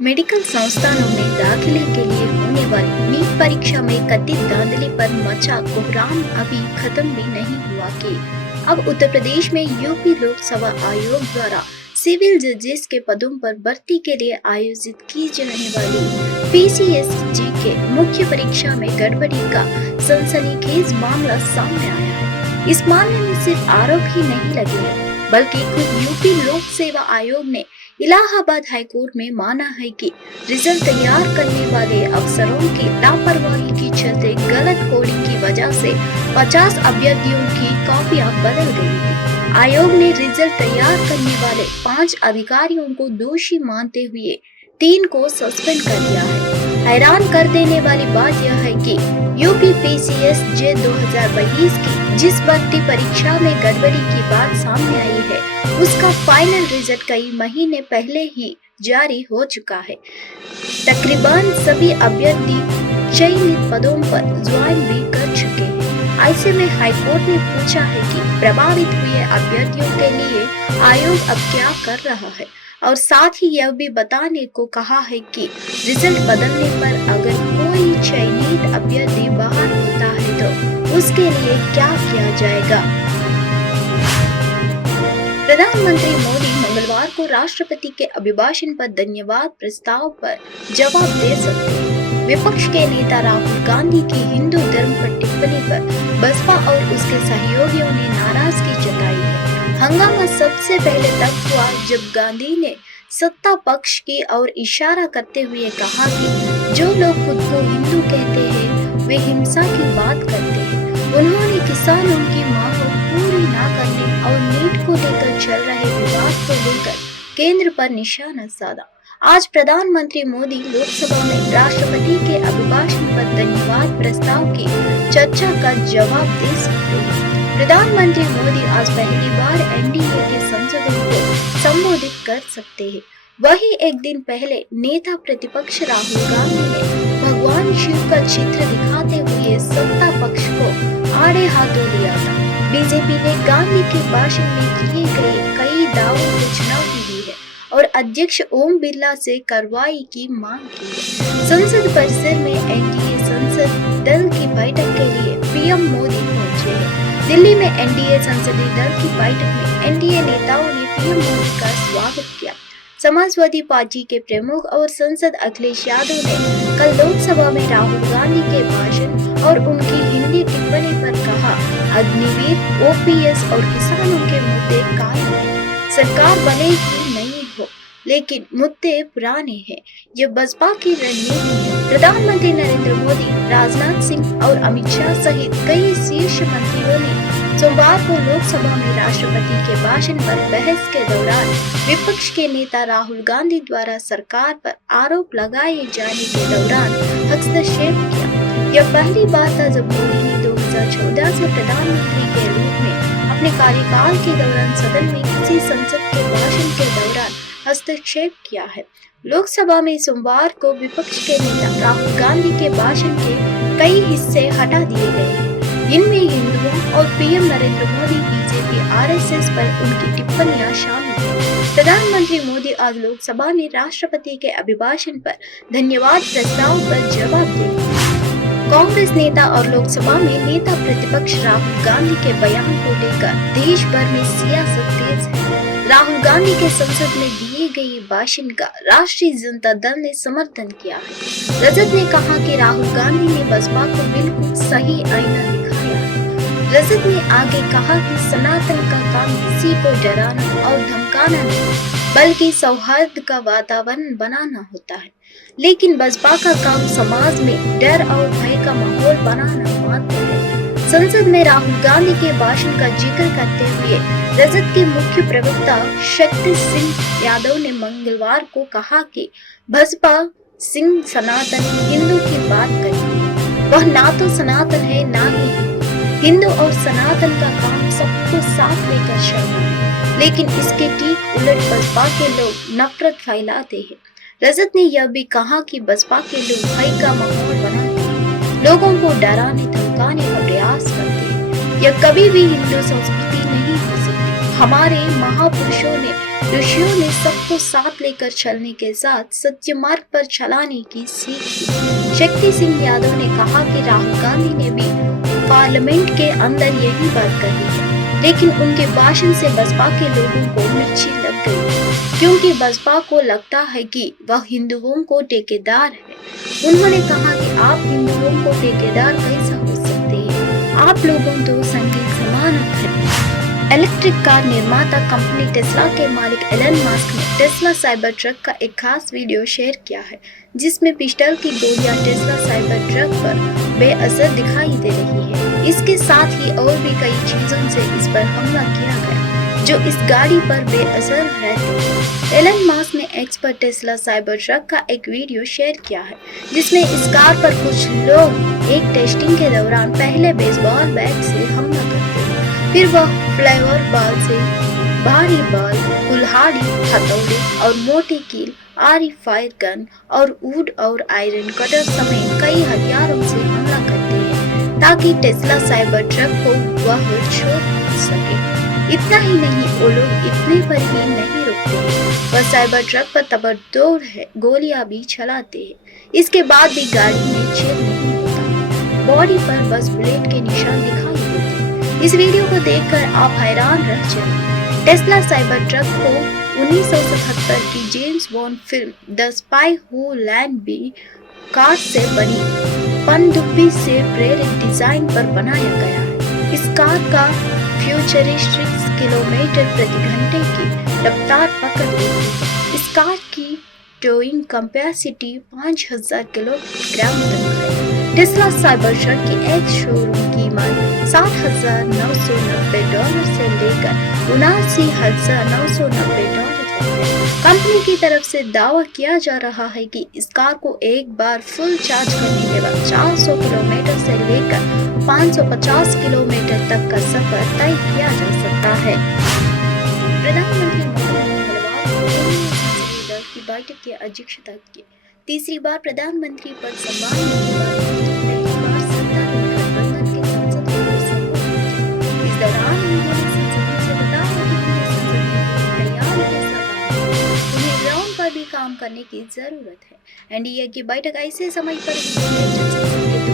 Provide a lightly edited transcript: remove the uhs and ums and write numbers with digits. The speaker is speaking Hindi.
मेडिकल संस्थानों में दाखिले के लिए होने वाली नीट परीक्षा में कथित धांधली पर मचा कोहराम अभी खत्म भी नहीं हुआ कि अब उत्तर प्रदेश में यूपी लोकसेवा आयोग द्वारा सिविल जजेस के पदों पर भर्ती के लिए आयोजित की जाने वाली पीसीएसजी के मुख्य परीक्षा में गड़बड़ी का सनसनीखेज मामला सामने आया है। इस मामले में सिर्फ आरोप ही नहीं लगे हैं, बल्कि खुद यूपी लोक सेवा आयोग ने इलाहाबाद हाईकोर्ट में माना है कि रिजल्ट तैयार करने वाले अफसरों की लापरवाही के चलते गलत कोडिंग की वजह से 50 अभ्यर्थियों की कॉपियां बदल गई थी। आयोग ने रिजल्ट तैयार करने वाले 5 अधिकारियों को दोषी मानते हुए 3 को सस्पेंड कर दिया है। हैरान कर देने वाली बात यह है कि यूपी पीसीएसजे 2022 की जिस भर्ती परीक्षा में गड़बड़ी की बात सामने आई है, उसका फाइनल रिजल्ट कई महीने पहले ही जारी हो चुका है। तकरीबन सभी अभ्यर्थी चयनित पदों पर ज्वाइन भी कर चुके हैं। ऐसे में हाईकोर्ट ने पूछा है कि प्रभावित हुए अभ्यर्थियों के लिए आयोग अब क्या कर रहा है, और साथ ही यह भी बताने को कहा है कि रिजल्ट बदलने पर अगर कोई चयनित अभ्यर्थी बाहर होता है तो उसके लिए क्या किया जाएगा। प्रधानमंत्री मोदी मंगलवार को राष्ट्रपति के अभिभाषण पर धन्यवाद प्रस्ताव पर जवाब दे सकते हैं। विपक्ष के नेता राहुल गांधी की हिंदू धर्म पर टिप्पणी पर बसपा और उसके सहयोगियों ने नाराजगी जताई है। हंगामा सबसे पहले तब हुआ जब गांधी ने सत्ता पक्ष की ओर इशारा करते हुए कहा कि जो लोग खुद को हिंदू कहते हैं वे हिंसा की बात करते हैं। उन्होंने किसानों की मांग पूरी न करने और नीट को लेकर चल रहे विवाद को लेकर केंद्र पर निशाना साधा। आज प्रधानमंत्री मोदी लोकसभा में राष्ट्रपति के अभिभाषण पर धन्यवाद प्रस्ताव की चर्चा का जवाब दे सकते हैं। प्रधानमंत्री मोदी आज पहली बार एनडीए के सांसदों को संबोधित कर सकते हैं। वही एक दिन पहले नेता प्रतिपक्ष राहुल गांधी ने भगवान शिव का चित्र दिखाते हुए सत्ता पक्ष को आड़े हाथों लिया था। बीजेपी ने गांधी के भाषण में किए गए कई दावों को चुनौती दी है और अध्यक्ष ओम बिरला से कार्रवाई की मांग की है। संसद परिसर में एनडीए संसद दल की बैठक के लिए पीएम मोदी पहुंचे हैं। दिल्ली में एनडीए संसदीय दल की बैठक में एनडीए नेताओं ने पीएम मोदी का स्वागत किया। समाजवादी पार्टी के प्रमुख और सांसद अखिलेश यादव ने कल लोकसभा में राहुल गांधी के भाषण और उनकी हिंदी टिप्पणी पर कहा, अग्निवीर, ओपीएस और किसानों के मुद्दे कायम हैं। सरकार भले ही नई हो, लेकिन मुद्दे पुराने हैं। यह बसपा की रणनीति है। प्रधानमंत्री नरेंद्र मोदी, राजनाथ सिंह और अमित शाह सहित कई शीर्ष मंत्रियों ने सोमवार को लोकसभा में राष्ट्रपति के भाषण पर बहस के दौरान विपक्ष के नेता राहुल गांधी द्वारा सरकार पर आरोप लगाए जाने के दौरान हस्तक्षेप किया। यह पहली बार था जब मोदी ने 2014 से प्रधानमंत्री के रूप में अपने कार्यकाल के दौरान सदन में किसी संसद के भाषण के दौरान हस्तक्षेप किया है। लोकसभा में सोमवार को विपक्ष के नेता राहुल गांधी के भाषण के कई हिस्से हटा दिए गए हैं। इनमें हिंदुओं और PM Narendra Modi, BJP, RSS पर उनकी टिप्पणियां शामिल हैं। प्रधानमंत्री मोदी आज लोकसभा में राष्ट्रपति के अभिभाषण पर धन्यवाद प्रस्ताव पर जवाब देंगे। कांग्रेस नेता और लोकसभा में नेता प्रतिपक्ष राहुल गांधी के बयान को लेकर देश भर में सियासत तेज है। राहुल गांधी के संसद में दिए गए भाषण का राष्ट्रीय जनता दल ने समर्थन किया है। रजत ने कहा कि राहुल गांधी ने बसपा को बिल्कुल सही आईना दिखाया है। रजत ने आगे कहा कि सनातन का काम किसी को डराना और धमकाना नहीं, बल्कि सौहार्द का वातावरण बनाना होता है। लेकिन बसपा का काम समाज में डर और भय का माहौल बनाना मात्र है। संसद में राहुल गांधी के भाषण का जिक्र करते हुए रजत के मुख्य प्रवक्ता शक्ति सिंह यादव ने मंगलवार को कहा कि बसपा सिंह सनातन हिंदू की बात करती है। वह ना तो सनातन है ना ही हिंदू और सनातन का काम सबको साथ लेकर चलना है। लेकिन इसके ठीक उलट बसपा के लोग नफरत फैलाते हैं। रजत ने यह भी कहा कि बसपा के लोग भय का माहौल बनाते हैं, लोगों को डराने धमकाने का प्रयास करते हैं। यह कभी भी हिंदू संस्कृति नहीं हो सकती। हमारे महापुरुषों ने ऋषियों ने सबको साथ लेकर चलने के साथ सत्य मार्ग पर चलाने की सीख दी। शक्ति सिंह यादव ने कहा कि राहुल गांधी ने भी पार्लियामेंट के अंदर यही बात कही है, लेकिन उनके भाषण से बसपा के लोगों को मिर्ची लग गई, क्योंकि बसपा को लगता है कि वह हिंदुओं को ठेकेदार है। उन्होंने कहा कि आप हिंदुओं को ठेकेदार कैसा हो सकते हैं, आप लोगों तो संगीत समान है। इलेक्ट्रिक कार निर्माता कंपनी टेस्ला के मालिक एलन मस्क ने टेस्ला साइबर ट्रक का एक खास वीडियो शेयर किया है, जिसमें पिस्टल की गोलियां टेस्ला साइबर ट्रक पर बेअसर दिखाई दे रही है। इसके साथ ही और भी कई चीजों से इस पर हमला किया गया जो इस गाड़ी पर बेअसर रहती है। एलन मस्क ने एक्स पर टेस्ला साइबर ट्रक का एक वीडियो शेयर किया है, जिसमें इस कार पर कुछ लोग एक टेस्टिंग के दौरान पहले बेसबॉल बैट से हमला करते हैं, फिर वह फ्लेवर बॉल से भारी बॉल, कुल्हाड़ी, हथौड़े और मोटे कील, आरी फायर गन और वुड और आयरन कटर समेत कई हथियारों से हमला करते हैं ताकि टेस्ला साइबर ट्रक को वह छोड़ सके। इतना ही नहीं, वो लोग इतने पर ही नहीं रुकते हैं, वह साइबर ट्रक पर ताबड़तोड़ गोलियां भी चलाते हैं। इसके बाद भी गाड़ी में चेक नहीं होता, बॉडी पर बस बुलेट के निशान दिखाई देते हैं। इस वीडियो को देखकर आप हैरान रह जाएंगे। टेस्ला साइबर ट्रक को 1977 की James Bond film the spy who loved me car से बनी पनडुब्बी से प्रेरित डिजाइन पर बनाया गया है। इस कार का फ्यूचरिस्टिक किलोमीटर प्रति घंटे की रफ्तार पकड़ लेती है। इस कार की टोइंग कैपेसिटी 5000 किलोग्राम तक है। टेस्ला साइबर ट्रक की एक शोरूम कीमत $60,990 से लेकर $79,990 तक है। कंपनी की तरफ से दावा किया जा रहा है कि इस कार को एक बार फुल चार्ज करने के बाद 400 किलोमीटर से लेकर 550 किलोमीटर तक का सफर तय किया जा सकता है। प्रधानमंत्री मोदी ने मंगलवार को संसदीय दल की बैठक की अध्यक्षता की। तीसरी बार प्रधानमंत्री पद संभालने के बाद पहली बार सरकारी गठबंधन के सांसदों को संबोधित किया। इस दौरान उन्होंने सांसदों से बताया कि उन्हें संसद में तैयारी के साथ उन्हें ग्राउंड पर भी काम करने की जरूरत है। एनडीए की बैठक ऐसे समय पर हुई है जब संसद के